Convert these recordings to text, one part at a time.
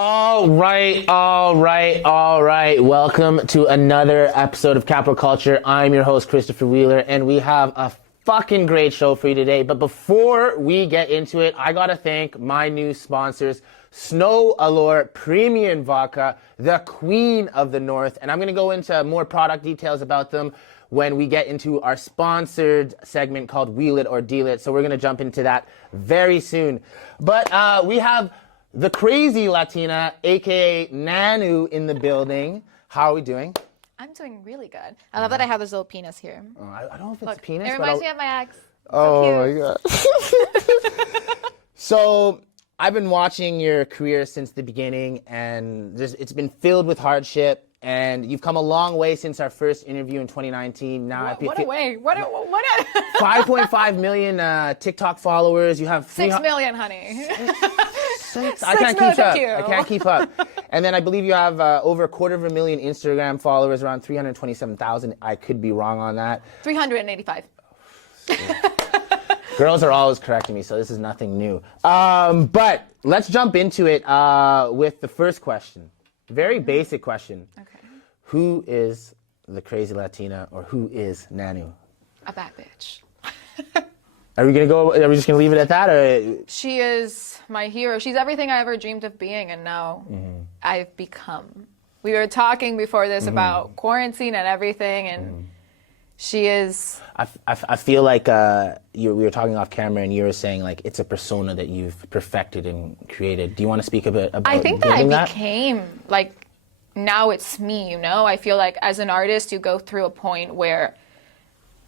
All right. Welcome to another episode of Capital Culture. I'm your host, Christopher Wheeler, and we have a fucking great show for you today. But before we get into it, I gotta thank my new sponsors, Snow Allure Premium Vodka, the Queen of the North. And I'm gonna go into more product details about them when we get into our sponsored segment called Wheel It or Deal It. So we're gonna jump into that very soon. But we have the crazy Latina, aka NANU, in the building. How are we doing? I'm doing really good. I love that I have this little penis here. Oh, I don't know if it's Look, a penis. it reminds me of my ex. Oh my god. So I've been watching your career since the beginning, and it's been filled with hardship. And you've come a long way since our first interview in 2019. Now, what a way! What a 5.5 million TikTok followers. You have 6 million, honey. I can't keep up. And then I believe you have over 250,000 Instagram followers, around 327,000. I could be wrong on that. 385. Girls are always correcting me, so this is nothing new. But let's jump into it with the first question. Very basic question. Okay. Who is the crazy Latina, or who is NANU? A bad bitch. Are we just gonna leave it at that, or? She is my hero. She's everything I ever dreamed of being, and now I've become. We were talking before this about quarantine and everything, and she is. I feel like we were talking off camera, and you were saying like it's a persona that you've perfected and created. Do you want to speak a bit about? I think that I became like. Now it's me, you know? I feel like as an artist, you go through a point where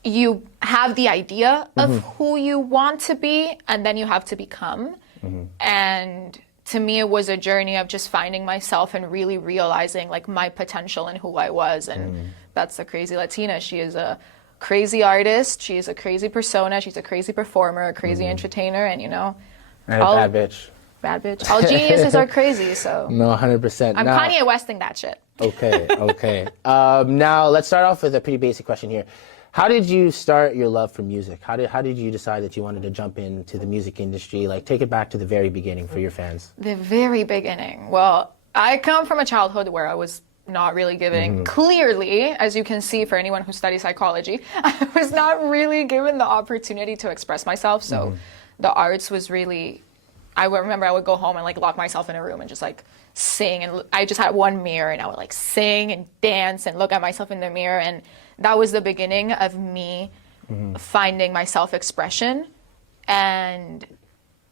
you have the idea of who you want to be, and then you have to become. And to me, it was a journey of just finding myself and really realizing like my potential and who I was. And that's the crazy Latina. She is a crazy artist. She is a crazy persona. She's a crazy performer, a crazy entertainer, and you know. And a bad bitch. Bad bitch. All geniuses are crazy, so. No, 100%. I'm Kanye Westing that shit. Okay. Now, let's start off with a pretty basic question here. How did you start your love for music? How did you decide that you wanted to jump into the music industry? Like, take it back to the very beginning for your fans. The very beginning. Well, I come from a childhood where I was not really given, clearly, as you can see for anyone who studies psychology, I was not really given the opportunity to express myself. So the arts was really... I remember I would go home and like lock myself in a room and just like sing, and I just had one mirror and I would like sing and dance and look at myself in the mirror, and that was the beginning of me finding my self-expression. And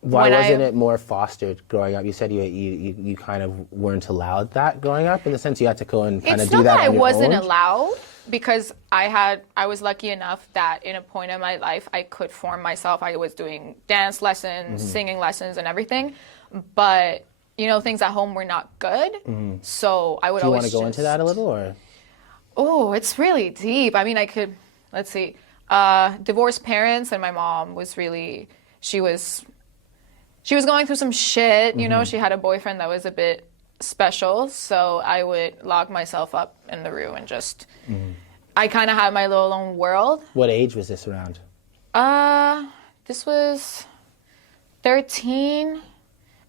why wasn't it more fostered growing up? You said you kind of weren't allowed that growing up, in the sense you had to go and kind of do that on your own? It's not that I wasn't allowed, because I was lucky enough that in a point in my life I could form myself. I was doing dance lessons, singing lessons, and everything. But you know, things at home were not good. So I would always. Do you want to go into that a little, or? Oh, it's really deep. I mean, I could. Let's see. Divorced parents, and my mom was really. She was going through some shit. You know, she had a boyfriend that was a bit special, so I would lock myself up in the room and just I kind of had my little own world. What age was this around? This was 13.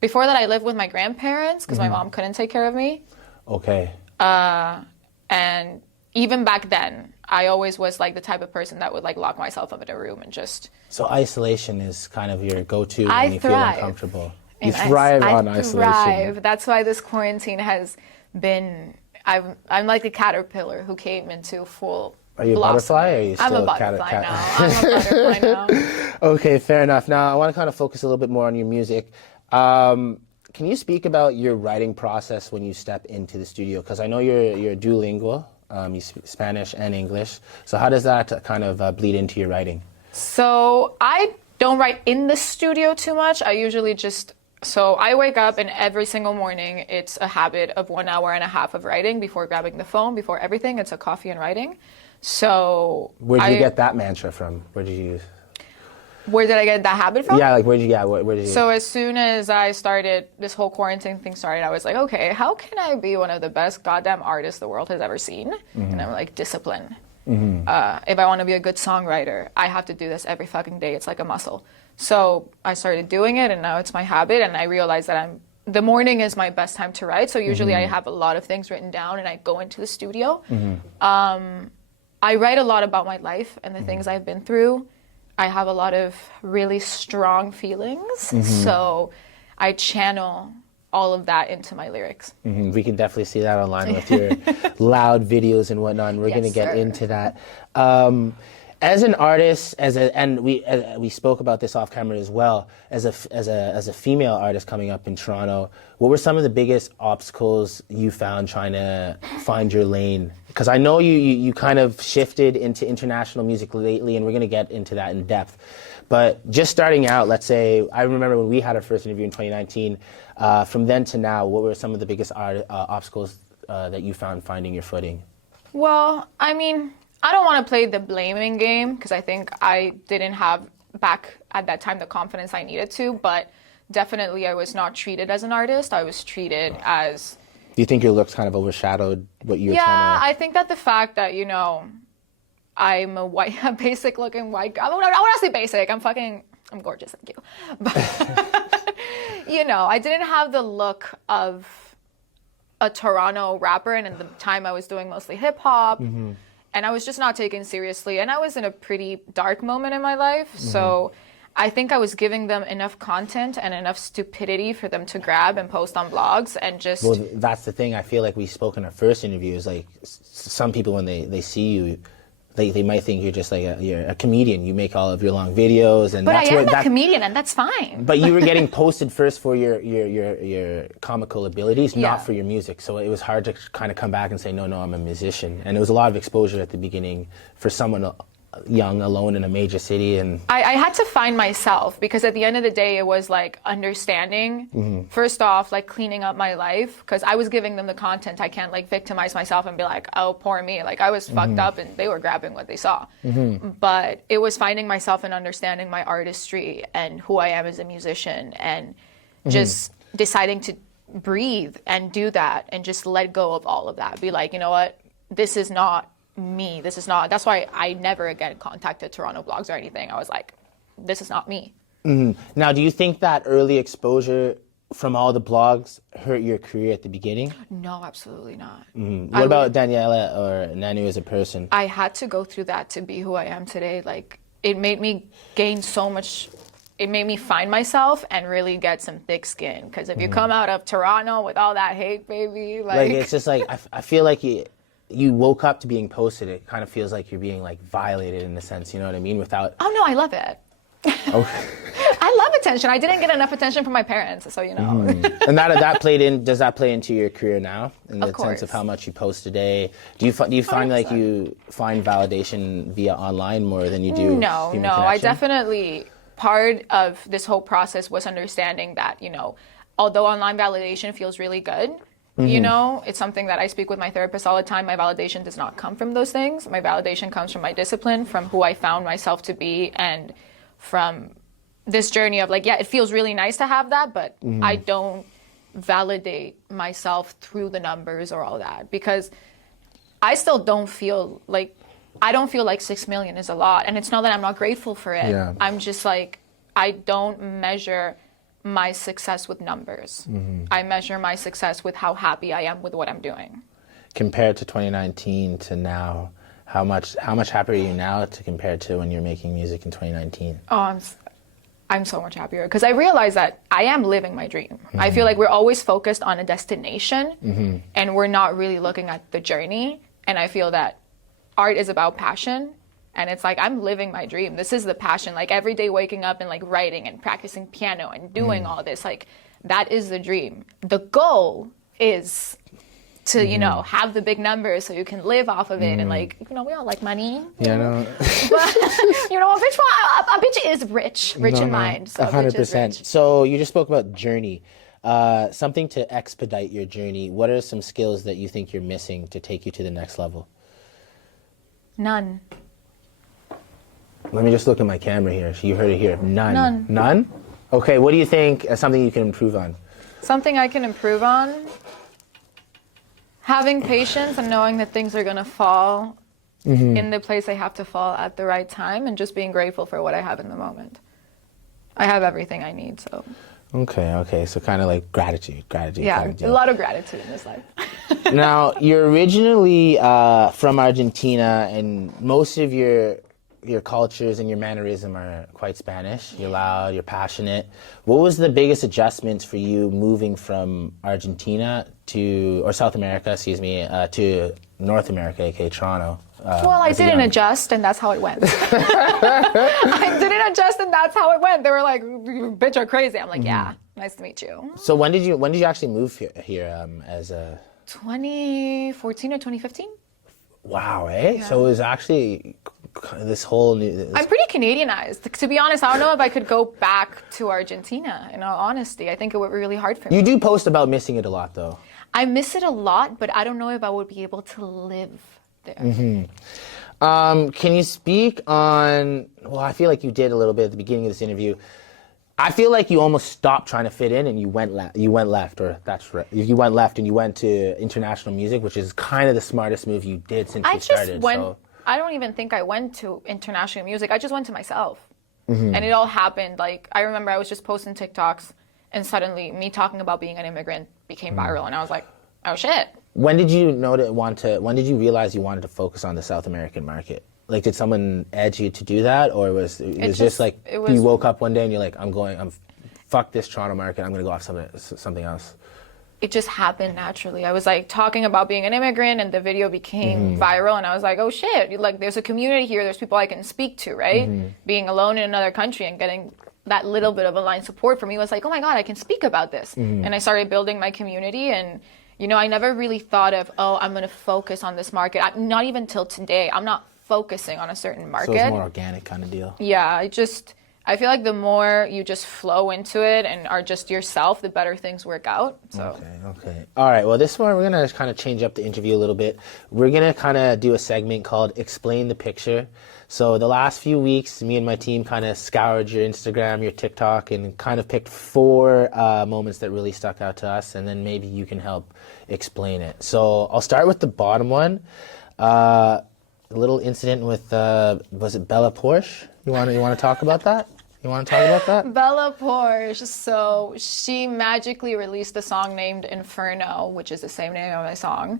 Before that, I lived with my grandparents because my mom couldn't take care of me. Okay. And even back then, I always was like the type of person that would like lock myself up in a room and just. So isolation is kind of your go-to when you feel uncomfortable. You thrive on isolation. I thrive. That's why this quarantine has been. I'm like a caterpillar who came into full. Are you blossom. A butterfly? Or are you still I'm a butterfly now. I'm a butterfly now. Okay, fair enough. Now I want to kind of focus a little bit more on your music. Can you speak about your writing process when you step into the studio? Because I know you're duolingual. You speak Spanish and English. So how does that kind of bleed into your writing? So I don't write in the studio too much. I usually just. So I wake up, and every single morning it's a habit of 1.5 hours of writing before grabbing the phone, before everything. It's a coffee and writing. So where did you get that mantra from? Where did you I get that habit from? Yeah, like where did you? So as soon as I started, this whole quarantine thing started, I was like, okay, how can I be one of the best goddamn artists the world has ever seen? And I'm like, discipline. If I want to be a good songwriter, I have to do this every fucking day. It's like a muscle. So I started doing it, and now it's my habit, and I realized that I'm the morning is my best time to write. So usually I have a lot of things written down and I go into the studio. I write a lot about my life and the things I've been through. I have a lot of really strong feelings. So I channel all of that into my lyrics. We can definitely see that online with your loud videos and whatnot. And we're going to get into that. As an artist, and we spoke about this off camera as well, as a female artist coming up in Toronto, what were some of the biggest obstacles you found trying to find your lane? Because I know you kind of shifted into international music lately, and we're going to get into that in depth. But just starting out, let's say, I remember when we had our first interview in 2019, from then to now, what were some of the biggest obstacles that you found finding your footing? Well, I mean, I don't want to play the blaming game because I think I didn't have back at that time the confidence I needed to, but definitely I was not treated as an artist. I was treated as... Do you think your looks kind of overshadowed what you were trying to... Yeah, I think that the fact that, you know, I'm a basic looking white girl. I want to say basic. I'm gorgeous, thank you. But, you know, I didn't have the look of a Toronto rapper, and at the time I was doing mostly hip hop. And I was just not taken seriously. And I was in a pretty dark moment in my life. So I think I was giving them enough content and enough stupidity for them to grab and post on blogs and just... Well, that's the thing. I feel like we spoke in our first interview is like some people when they see you, they might think you're just like you're a comedian. You make all of your long videos, and but I am a comedian, and that's fine. But you were getting posted first for your comical abilities, not for your music. So it was hard to kind of come back and say, no, I'm a musician. And it was a lot of exposure at the beginning for someone young, alone in a major city. And I had to find myself, because at the end of the day, it was like understanding, first off, like cleaning up my life, because I was giving them the content. I can't like victimize myself and be like, oh, poor me. Like I was fucked up and they were grabbing what they saw. But it was finding myself and understanding my artistry and who I am as a musician, and just deciding to breathe and do that and just let go of all of that. Be like, you know what? This is not me. This is not... That's why I never again contacted Toronto blogs or anything. I was like, this is not me. Now, do you think that early exposure from all the blogs hurt your career at the beginning? No, absolutely not. What about Daniela or NANU as a person? I had to go through that to be who I am today. Like, it made me gain so much... It made me find myself and really get some thick skin. Because if you come out of Toronto with all that hate, baby, like it's just like, I feel like you woke up to being posted. It kind of feels like you're being like violated in a sense, you know what I mean? Without... Oh no, I love it. I love attention. I didn't get enough attention from my parents, so you know. And that played in. Does that play into your career now, in the sense of how much you post a day? Do you find 100%. Like you find validation via online more than you do? No. I definitely... Part of this whole process was understanding that, you know, although online validation feels really good, you know, it's something that I speak with my therapist all the time. My validation does not come from those things. My validation comes from my discipline, from who I found myself to be, and from this journey of like, yeah, it feels really nice to have that, but I don't validate myself through the numbers or all that, because I still don't feel like... I don't feel like 6 million is a lot. And it's not that I'm not grateful for it. Yeah. I'm just like, I don't measure my success with numbers. I measure my success with how happy I am with what I'm doing. Compared to 2019 to now, how much happier are you now to compare to when you're making music in 2019? Oh, I'm so much happier, because I realize that I am living my dream. I feel like we're always focused on a destination and we're not really looking at the journey. And I feel that art is about passion, and it's like I'm living my dream. This is the passion. Like every day waking up and like writing and practicing piano and doing all this, like that is the dream. The goal is to, you know, have the big numbers so you can live off of it and like, you know, we all like money. Yeah, no. But, you know, a bitch is rich in mind. So 100%. So you just spoke about journey. Something to expedite your journey. What are some skills that you think you're missing to take you to the next level? None. Let me just look at my camera here. You heard it here. None. None? Okay, what do you think something you can improve on? Something I can improve on? Having patience and knowing that things are going to fall in the place they have to fall at the right time, and just being grateful for what I have in the moment. I have everything I need, so... Okay. So kind of like gratitude. Yeah, kind of a deal. lot of gratitude in this life. Now, you're originally from Argentina, and most of your cultures and your mannerism are quite Spanish. You're loud, you're passionate. What was the biggest adjustments for you moving from Argentina or South America, to North America, aka Toronto? Well, I didn't adjust, and that's how it went. I didn't adjust, and that's how it went. They were like, "You bitch are crazy." I'm like, "Yeah, nice to meet you." So when did you actually move here as a? 2014 or 2015. Wow, eh? Yeah. So it was actually this whole new... I'm pretty Canadianized. To be honest, I don't know if I could go back to Argentina, in all honesty. I think it would be really hard for me. You do post about missing it a lot, though. I miss it a lot, but I don't know if I would be able to live there. Can you speak on... Well, I feel like you did a little bit at the beginning of this interview. I feel like you almost stopped trying to fit in and you went left, or that's right. You went left and you went to international music, which is kind of the smartest move you did since you started. I don't even think I went to international music. I just went to myself. And it all happened. Like, I remember I was just posting TikToks and suddenly me talking about being an immigrant became viral and I was like, oh shit. When did you when did you realize you wanted to focus on the South American market? Like, did someone edge you to do that, or was it just like you woke up one day and you're like, fuck this Toronto market, I'm gonna go off something else? It just happened naturally. I was like talking about being an immigrant, and the video became viral, and I was like, oh shit, like there's a community here, there's people I can speak to, right? Being alone in another country and getting that little bit of online support for me was like, oh my god, I can speak about this, and I started building my community. And I never really thought of, I'm gonna focus on this market. Not even till today, I'm not focusing on a certain market. So it's more organic kind of deal. Yeah, I feel like the more you just flow into it and are just yourself, the better things work out. So. Okay. All right, well, this one, we're going to kind of change up the interview a little bit. We're going to kind of do a segment called Explain the Picture. So the last few weeks, me and my team kind of scoured your Instagram, your TikTok, and kind of picked 4 moments that really stuck out to us, and then maybe you can help explain it. So I'll start with the bottom one. A little incident with, was it Bella Porsche? You want to talk about that? Bella Porsche. So she magically released a song named Inferno, which is the same name of my song.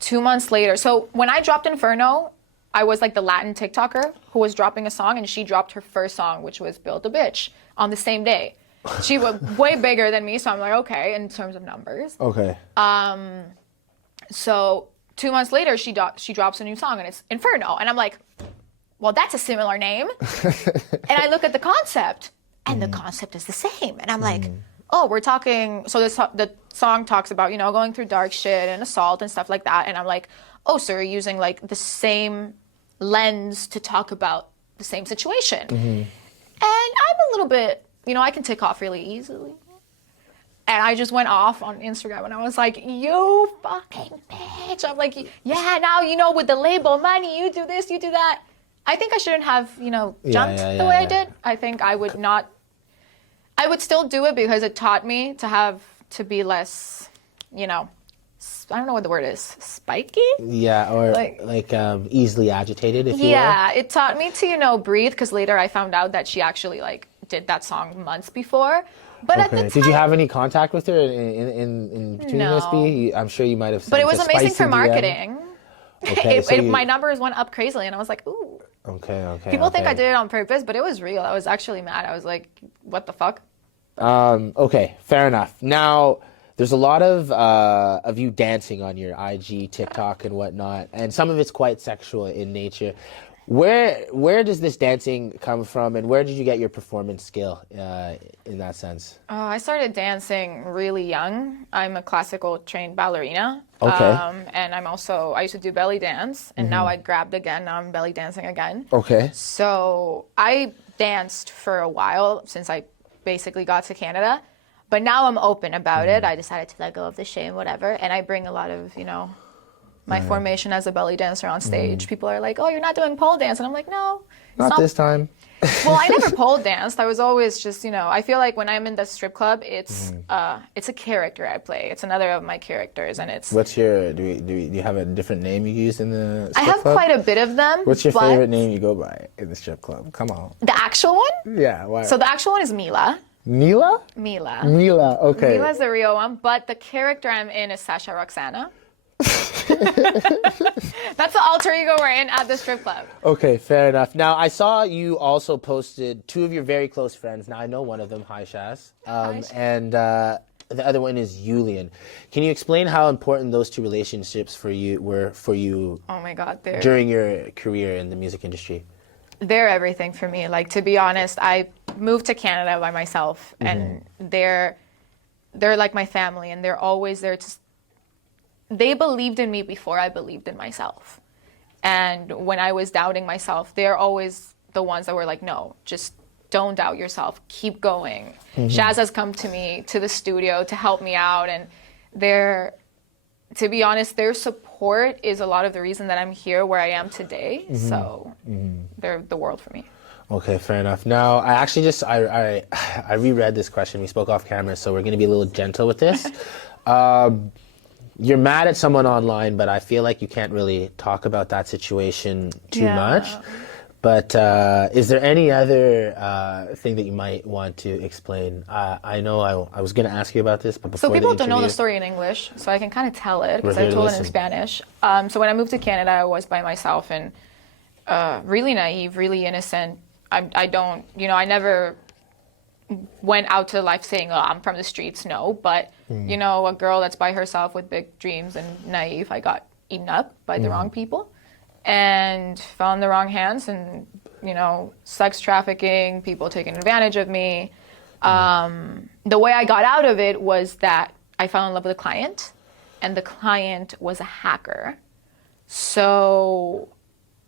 2 months later. So when I dropped Inferno, I was like the Latin TikToker who was dropping a song, and she dropped her first song, which was Build a Bitch, on the same day. She was way bigger than me, so I'm like, okay, in terms of numbers. Okay. So 2 months later, she drops a new song, and it's Inferno. And I'm like, well, that's a similar name. And I look at the concept, and the concept is the same. And I'm like, oh, we're talking... So the song talks about, going through dark shit and assault and stuff like that. And I'm like, oh, so you're using, like, the same lens to talk about the same situation. And I'm a little bit... I can tick off really easily. And I just went off on Instagram, and I was like, you fucking bitch. I'm like, yeah, now, with the label money, you do this, you do that. I think I shouldn't have, jumped the way I did. I think I would not. I would still do it because it taught me to be less, I don't know what the word is, spiky? Yeah, or like easily agitated, if you will. Yeah, it taught me to, breathe, because later I found out that she actually, did that song months before. But at the time, did you have any contact with her in between this? I'm sure you might have. But it was amazing for marketing. Okay, my numbers went up crazily, and I was like, ooh. Okay. People think I did it on purpose, but it was real. I was actually mad. I was like, what the fuck? Okay, fair enough. Now, there's a lot of you dancing on your IG, TikTok, and whatnot, and some of it's quite sexual in nature. Where does this dancing come from, and where did you get your performance skill in that sense? I started dancing really young. I'm a classical trained ballerina. Okay. And I used to do belly dance, and now I grabbed again. Now I'm belly dancing again. Okay. So I danced for a while since I basically got to Canada, but now I'm open about it. I decided to let go of the shame, whatever, and I bring a lot of, my formation as a belly dancer on stage. People are like, oh, you're not doing pole dance. And I'm like, no. Not this time. Well, I never pole danced. I was always just, I feel like when I'm in the strip club, it's a character I play. It's another of my characters, and it's... What's your... Do you have a different name you use in the strip club? I have quite a bit of them. What's your favorite name you go by in the strip club? Come on. The actual one? Yeah. Why? So the actual one is Mila. Mila? Mila. Mila, okay. Mila's the real one, but the character I'm in is Sasha Roxana. That's the alter ego we're in at the strip club. Okay, fair enough. Now, I saw you also posted two of your very close friends. Now, I know one of them, hi Shaz. And the other one is Yulian. Can you explain how important those two relationships were for you Oh my God, during your career in the music industry? they're everything for me. Like, to be honest, I moved to Canada by myself, and they're like my family, and they're always there to. They believed in me before I believed in myself, and when I was doubting myself, they're always the ones that were like, "No, just don't doubt yourself. Keep going." Shaz has come to me to the studio to help me out, and to be honest, their support is a lot of the reason that I'm here where I am today. So they're the world for me. Okay, fair enough. Now, I actually I reread this question. We spoke off camera, so we're going to be a little gentle with this. You're mad at someone online, but I feel like you can't really talk about that situation too much. But is there any other thing that you might want to explain? I know I was going to ask you about this, but before So people don't know the story in English, so I can kind of tell it because I told it in Spanish. So when I moved to Canada, I was by myself and really naive, really innocent. I don't, I never went out to life saying, "Oh, I'm from the streets." No, but a girl that's by herself with big dreams and naive, I got eaten up by the wrong people and fell in the wrong hands, and sex trafficking, people taking advantage of me. The way I got out of it was that I fell in love with a client, and the client was a hacker. So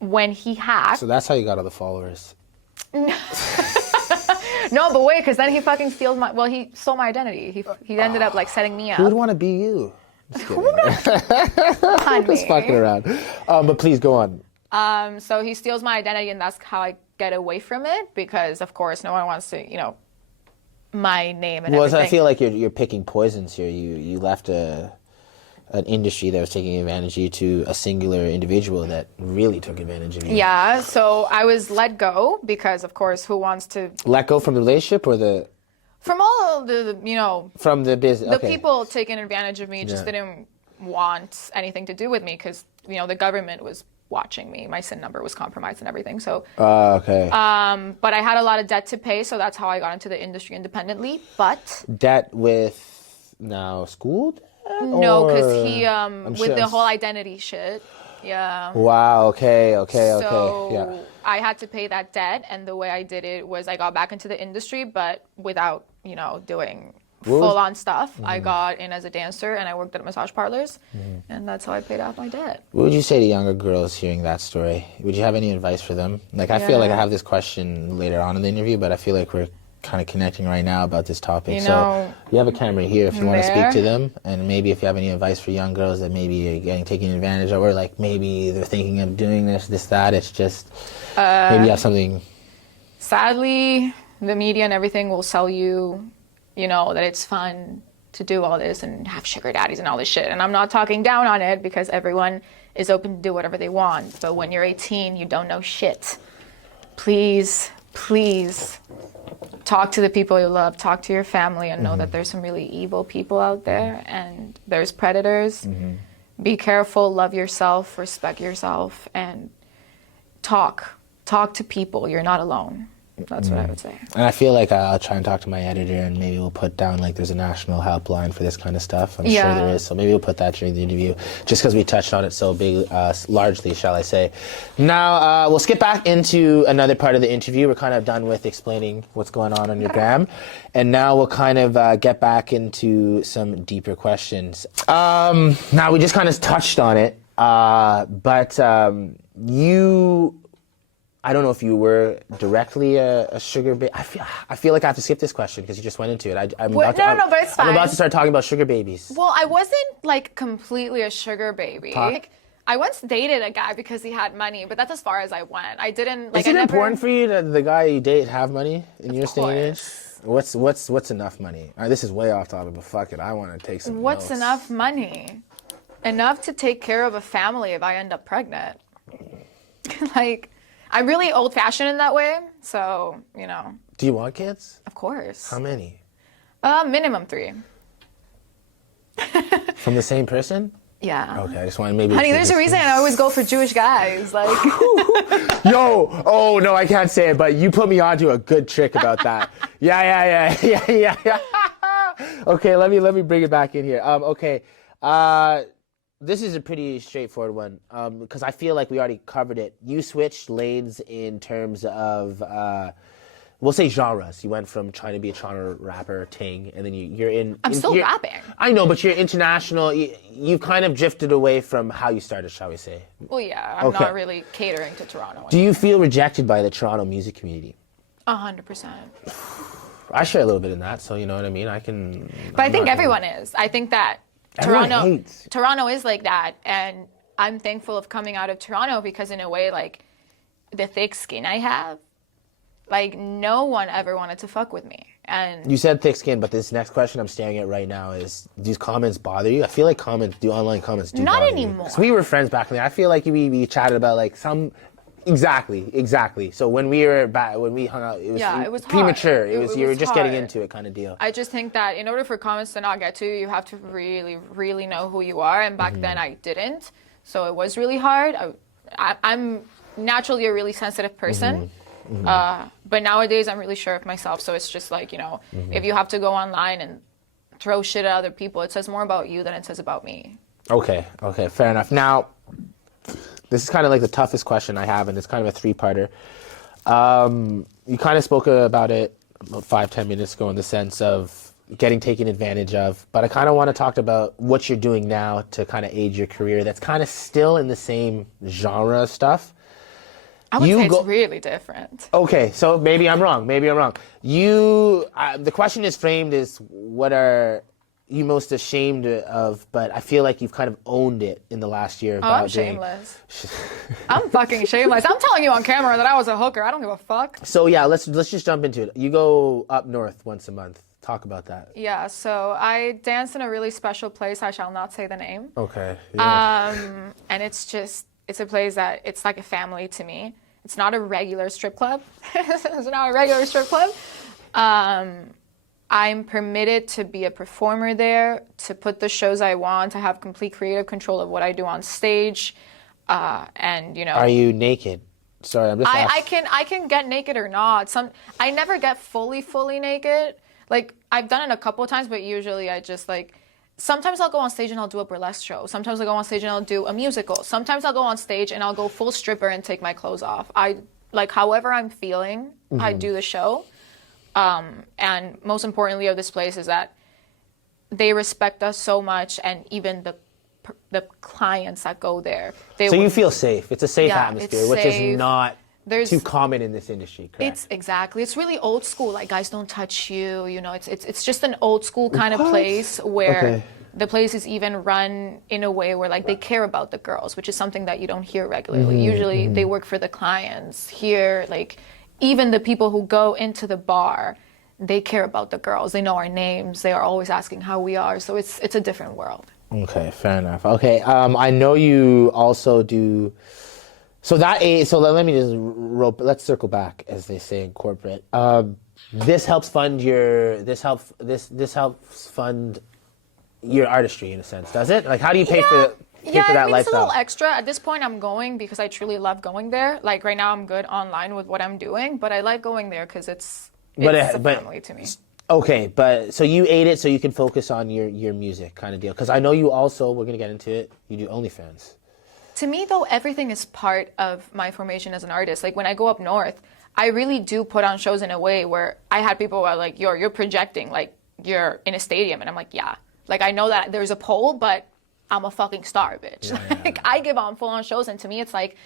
when he hacked, So that's how you got all the followers. no, but wait, because then he fucking he stole my identity. He ended up like setting me up. Who would want to be you? Just kidding. Honey. Just fucking around. But please go on. So he steals my identity, and that's how I get away from it, because of course no one wants to, my name and everything. I feel like you're picking poisons here. You left an industry that was taking advantage of you to a singular individual that really took advantage of you. Yeah, so I was let go because, of course, who wants to... Let go from the relationship or the... From all of the From the business. The people taking advantage of me just didn't want anything to do with me because, the government was watching me. My SIN number was compromised and everything, so... okay. But I had a lot of debt to pay, so that's how I got into the industry independently, but... Debt with now school debt? No, because he, with the whole identity shit, yeah. Wow, okay, So yeah. I had to pay that debt, and the way I did it was I got back into the industry, but without, doing full-on stuff. I got in as a dancer, and I worked at massage parlors, and that's how I paid off my debt. What would you say to younger girls hearing that story? Would you have any advice for them? Like, I feel like I have this question later on in the interview, but I feel like we're kind of connecting right now about this topic. So you have a camera here if you want to speak to them, and maybe if you have any advice for young girls that maybe are getting taken advantage of, or like maybe they're thinking of doing this, that. It's just maybe you have something. Sadly, the media and everything will sell you, that it's fun to do all this and have sugar daddies and all this shit. And I'm not talking down on it because everyone is open to do whatever they want. But when you're 18, you don't know shit. Please talk to the people you love, talk to your family, and know that there's some really evil people out there, and there's predators. Be careful, love yourself, respect yourself, and talk to people. You're not alone. That's what I would say. And I feel like I'll try and talk to my editor, and maybe we'll put down, like, there's a national helpline for this kind of stuff. I'm sure there is, so maybe we'll put that during the interview, just because we touched on it so largely, shall I say. Now, we'll skip back into another part of the interview. We're kind of done with explaining what's going on your gram, and now we'll kind of get back into some deeper questions. Now, we just kind of touched on it, but I don't know if you were directly a sugar baby. I feel like I have to skip this question because you just went into it. but it's fine. I'm about to start talking about sugar babies. Well, I wasn't like completely a sugar baby. Like, I once dated a guy because he had money, but that's as far as I went. I didn't like. Is it important for you that the guy you date have money in your stage? What's enough money? All right, this is way off topic, but fuck it, I want to take some. What's enough money? Enough to take care of a family if I end up pregnant. Like. I'm really old-fashioned in that way, so, Do you want kids? Of course. How many? Minimum 3. From the same person? Yeah. Okay, I just want to maybe... Honey, there's a reason I always go for Jewish guys. Like, Yo! Oh, no, I can't say it, but you put me onto a good trick about that. Yeah. Okay, let me bring it back in here. Okay. This is a pretty straightforward one, because I feel like we already covered it. You switched lanes in terms of... we'll say genres. You went from trying to be a Toronto rapper, Ting, and then you're in... I'm still rapping. I know, but you're international. You've kind of drifted away from how you started, shall we say. Well, yeah, I'm not really catering to Toronto. Do you feel rejected by the Toronto music community? 100%. I share a little bit in that, so you know what I mean? But I think everyone is. I think that Toronto is like that, and I'm thankful of coming out of Toronto because in a way, like, the thick skin I have, like, no one ever wanted to fuck with me. And you said thick skin, but this next question I'm staring at right now is, do these comments bother you? I feel like online comments do not bother anymore. You. We were friends back in the day. I feel like we chatted about like some... Exactly. So when we hung out, it was premature. You were just getting into it kind of deal. I just think that in order for comments to not get to you, you have to really, really know who you are. And back then I didn't. So it was really hard. I'm naturally a really sensitive person. But nowadays I'm really sure of myself. So it's just like, if you have to go online and throw shit at other people, it says more about you than it says about me. Okay, fair enough. Now, this is kind of like the toughest question I have, and it's kind of a 3-parter. You kind of spoke about it about 5-10 minutes ago in the sense of getting taken advantage of, but I kind of want to talk about what you're doing now to kind of aid your career that's kind of still in the same genre of stuff. I would say it's really different. Okay, so maybe I'm wrong. The question is framed as what are you most ashamed of, but I feel like you've kind of owned it in the last year. I'm shameless. I'm fucking shameless. I'm telling you on camera that I was a hooker. I don't give a fuck. So yeah, let's just jump into it. You go up north once a month. Talk about that. Yeah, so I dance in a really special place. I shall not say the name. Okay. Yeah. And it's a place that it's like a family to me. It's not a regular strip club. It's not a regular strip club. I'm permitted to be a performer there, to put the shows I want, to have complete creative control of what I do on stage, and Are you naked? Sorry, I'm just asking. I can get naked or not. I never get fully naked. Like, I've done it a couple of times, but usually I just like... Sometimes I'll go on stage and I'll do a burlesque show. Sometimes I'll go on stage and I'll do a musical. Sometimes I'll go on stage and I'll go full stripper and take my clothes off. However I'm feeling, I do the show. And most importantly of this place is that they respect us so much, and even the clients that go there. You feel safe. It's a safe atmosphere, which is not too common in this industry, correct? It's really old school. Like, guys don't touch you. It's just an old school kind of place where the place is even run in a way where like they care about the girls, which is something that you don't hear regularly. Usually they work for the clients. Here, like, even the people who go into the bar, they care about the girls. They know our names. They are always asking how we are. So it's a different world. Okay, fair enough. Okay, I know you also do. So let me just let's circle back, as they say in corporate. This helps fund your artistry in a sense, does it? Like, how do you pay for that lifestyle? It's a little extra. At this point, I'm going because I truly love going there. Like, right now, I'm good online with what I'm doing, but I like going there because it's a family to me. Okay, but so you aid it so you can focus on your music kind of deal. Because I know you also, we're going to get into it, you do OnlyFans. To me, though, everything is part of my formation as an artist. Like, when I go up north, I really do put on shows in a way where I had people who are like, you're projecting, like, you're in a stadium. And I'm like, yeah. Like, I know that there's a pole, but I'm a fucking star, bitch. Yeah. I give on full-on shows, and to me, it's like,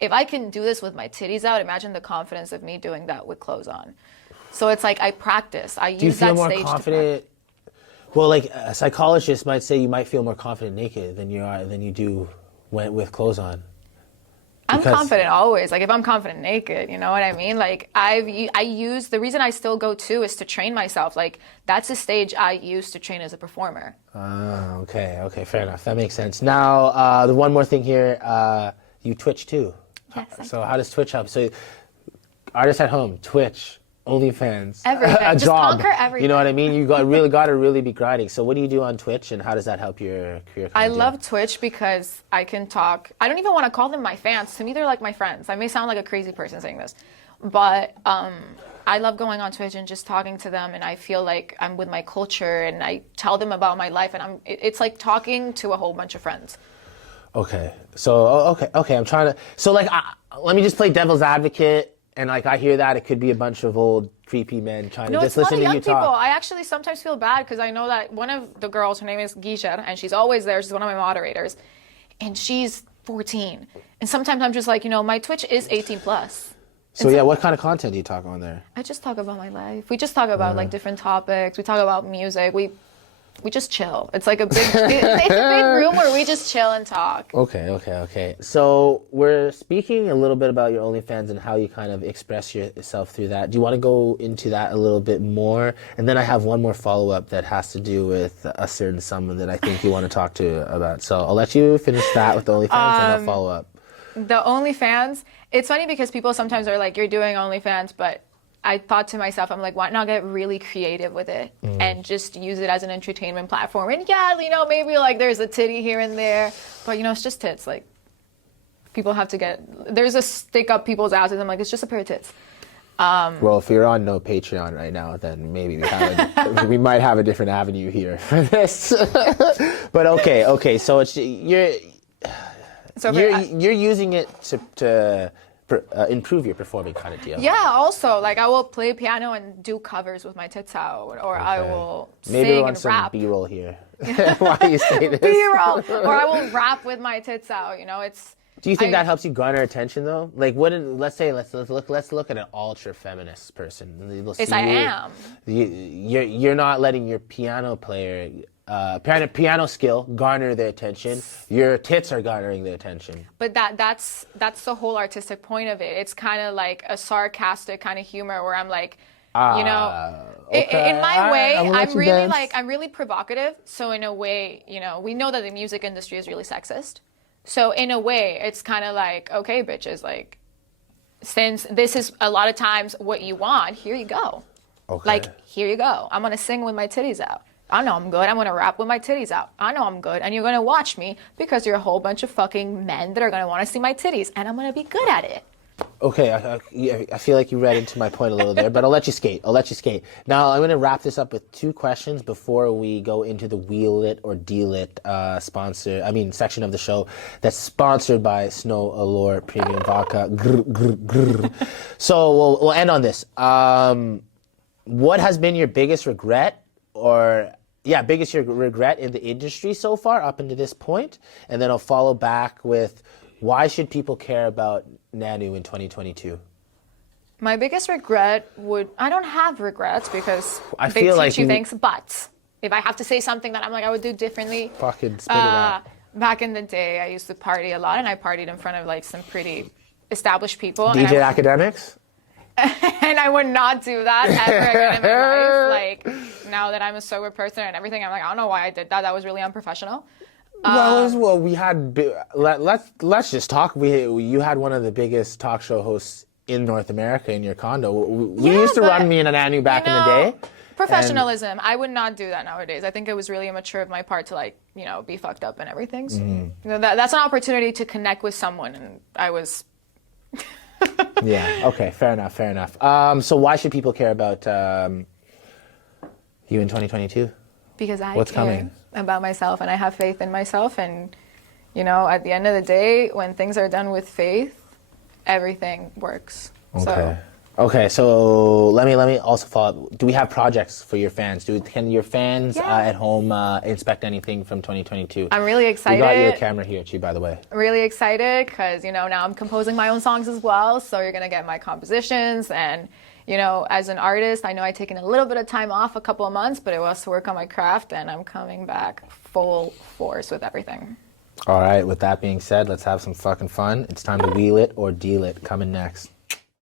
if I can do this with my titties out, imagine the confidence of me doing that with clothes on. So it's like I practice. I use that stage to practice. Do you feel more confident? Well, like, a psychologist might say you might feel more confident naked than you do with clothes on. I'm confident always. Like, if I'm confident naked, you know what I mean? Like, the reason I still go too is to train myself. Like, that's a stage I use to train as a performer. Okay, fair enough. That makes sense. Now, the one more thing here, you Twitch too. Yes. So how does Twitch help? So, artists at home, Twitch, OnlyFans, Everything. a Just job. conquer everything. You know what I mean? You got to really be grinding. So what do you do on Twitch, and how does that help your career? I love Twitch because I can talk. I don't even want to call them my fans. To me, they're like my friends. I may sound like a crazy person saying this, but I love going on Twitch and just talking to them, and I feel like I'm with my culture, and I tell them about my life, and it's like talking to a whole bunch of friends. Okay. So okay. I'm trying to. So like, let me just play devil's advocate. And like I hear that it could be a bunch of old creepy men trying to just listen to you talk. People. I actually sometimes feel bad because I know that one of the girls, her name is Gisha, and she's always there. She's one of my moderators, and she's 14. And sometimes I'm just like, my Twitch is 18 plus. So yeah, what kind of content do you talk on there? I just talk about my life. We just talk about like different topics. We talk about music. We just chill. It's like it's a big room where we just chill and talk. Okay. So we're speaking a little bit about your OnlyFans and how you kind of express yourself through that. Do you want to go into that a little bit more? And then I have one more follow-up that has to do with a certain someone that I think you want to talk to about. So I'll let you finish that with the OnlyFans and I'll follow up. The OnlyFans, it's funny because people sometimes are like, you're doing OnlyFans, but I thought to myself, I'm like, why not get really creative with it and just use it as an entertainment platform? And yeah, maybe like there's a titty here and there, but it's just tits. Like people have to there's a stick up people's asses. I'm like, it's just a pair of tits. Well, if you're on no Patreon right now, then maybe we might have a different avenue here for this. But okay. So you're using it to improve your performing kind of deal. Yeah, also, like I will play piano and do covers with my tits out, or I will maybe sing want and some rap. B-roll here. While you say this. B-roll, or I will rap with my tits out. It's. Do you think that helps you garner attention though? Like, let's look at an ultra feminist person. Yes, I am. You're not letting your piano player. Piano skill garner the attention. Your tits are garnering the attention. But that's the whole artistic point of it. It's kind of like a sarcastic kind of humor where I'm like, okay. in my way, I'm really provocative. So in a way, we know that the music industry is really sexist. So in a way, it's kind of like, okay, bitches, like, since this is a lot of times what you want, here you go. Okay. Like, here you go. I'm gonna sing with my titties out. I know I'm good. I'm going to rap with my titties out. I know I'm good. And you're going to watch me because you're a whole bunch of fucking men that are going to want to see my titties. And I'm going to be good at it. Okay, I feel like you read into my point a little there, but I'll let you skate. Now, I'm going to wrap this up with two questions before we go into the Wheel It or Deal It section of the show that's sponsored by Snow Allure Premium Vodka. So we'll end on this. What has been your biggest regret biggest regret in the industry so far up until this point? And then I'll follow back with why should people care about NANU in 2022? My biggest regret I don't have regrets because I they feel teach like you things, but if I have to say something that I'm like, I would do differently. Fucking spit it out. Back in the day, I used to party a lot and I partied in front of like some pretty established people. DJ Academics? And I would not do that ever again in my life. Like, now that I'm a sober person and everything, I'm like, I don't know why I did that. That was really unprofessional. Well, we had. Let's just talk. You had one of the biggest talk show hosts in North America in your condo. We used to run me in a NANU back in the day. Professionalism. I would not do that nowadays. I think it was really immature of my part to be fucked up and everything. So, that's an opportunity to connect with someone, and I was. Yeah. Okay. Fair enough. So why should people care about you in 2022? Because I What's care coming? About myself, and I have faith in myself. And at the end of the day, when things are done with faith, everything works. Okay. So let me also follow up. Do we have projects for your fans? Can your fans at home inspect anything from 2022? I'm really excited. We got your camera here too, by the way. Really excited because now I'm composing my own songs as well. So you're gonna get my compositions, and as an artist, I know I've taken a little bit of time off, a couple of months, but it was to work on my craft, and I'm coming back full force with everything. All right. With that being said, let's have some fucking fun. It's time to Wheel It or Deal It. Coming next.